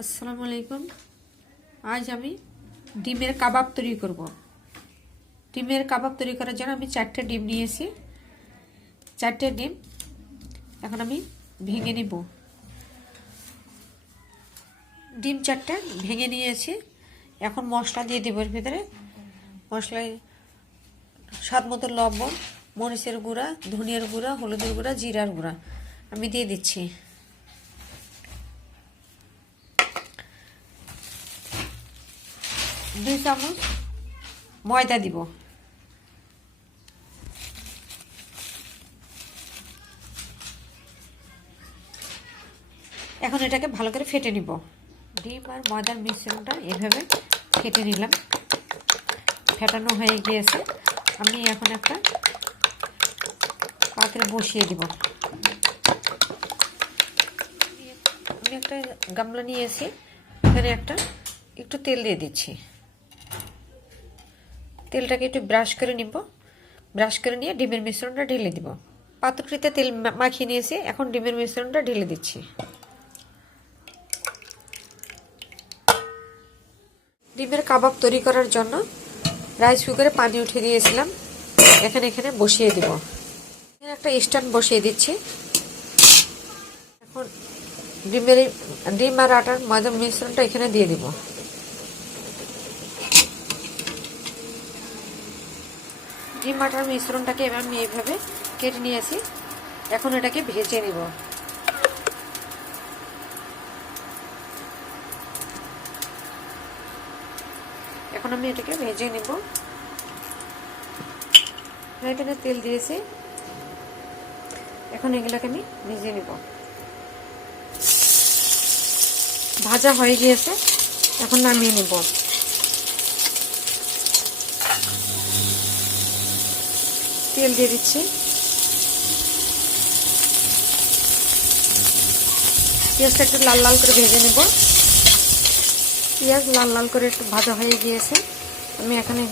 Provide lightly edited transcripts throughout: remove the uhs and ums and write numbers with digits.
আসসালামু আলাইকুম। আজ আমি ডিমের কাবাব তৈরি করব। ডিমের কাবাব তৈরি করার জন্য আমি 4টে ডিম নিয়েছি। 4টে ডিম এখন আমি ভেঙে নিব। ডিম 4টে ভেঙে নিয়েছি। এখন মশলা দিয়ে দেব। এর ভিতরে মশলায় স্বাদ মতো লবণ, মরিচের গুঁড়া, ধনিয়ার গুঁড়া, হলুদের গুঁড়া, জিরার গুঁড়া আমি দিয়ে দিচ্ছি। 2 চামচ ময়দা দিব। এখন এটাকে ভালো করে ফেটে নিব। ডিম আর ময়দার মিশ্রণটা এভাবে ফেটে নিলাম। ফেটানো হয়ে গিয়েছে। আমি এখন একটা পাত্রে বসিয়ে দিব। আমি একটা গামলা নিয়েছি। এখানে একটু তেল দিয়ে দিচ্ছি। তেলটাকে একটু ব্রাশ করে নিব। ব্রাশ করে নিয়ে ডিমের মিশ্রণটা ঢেলে দিব। পাত্রটিতে তেল মাখিয়ে নিয়েছি। এখন ডিমের মিশ্রণটা ঢেলে দিচ্ছি। ডিমের কাবাব তৈরি করার জন্য রাইস কুকারে পানি উঠিয়ে দিয়েছিলাম। এখানে বসিয়ে দিব। এখানে একটা স্ট্যান্ড বসিয়ে দিচ্ছি। এখন ডিম আর আটার ময়দার মিশ্রণটা এখানে দিয়ে দিব। ডিম আটার মিশ্রণটাকে আমি এইভাবে কেটে নিয়েছি। এখন এটাকে ভেজে নিব। এখন আমি এটাকে ভেজে নিব। এখানে তেল দিয়েছি। এখন এগুলোকে আমি ভেজে নিব। ভাজা হয়ে গিয়েছে। এখন নামিয়ে নিব। তেল দিয়ে দিচ্ছি। পেঁয়াজটা একটু লাল লাল করে ভেজে নেব। পেঁয়াজ লাল লাল করে একটু ভাজা হয়ে গিয়েছে। আমি এখানে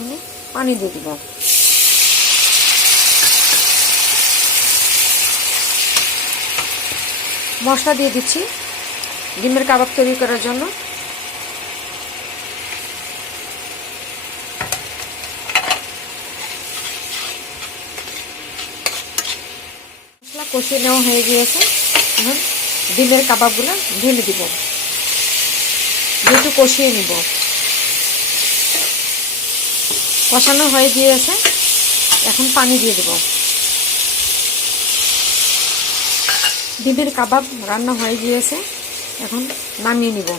পানি দিয়ে দিব। মশলা দিয়ে দিচ্ছি ডিমের কাবাব তৈরি করার জন্য। মশলা কষিয়ে নেওয়া হয়ে গিয়েছে। এখন ডিমের কাবাবগুলো ঢেলে দিব। একটু কষিয়ে নিব। কষানো হয়ে গিয়েছে। এখন পানি দিয়ে দেব। ডিমের কাবাব রান্না হয়ে গিয়েছে। এখন নামিয়ে নিব।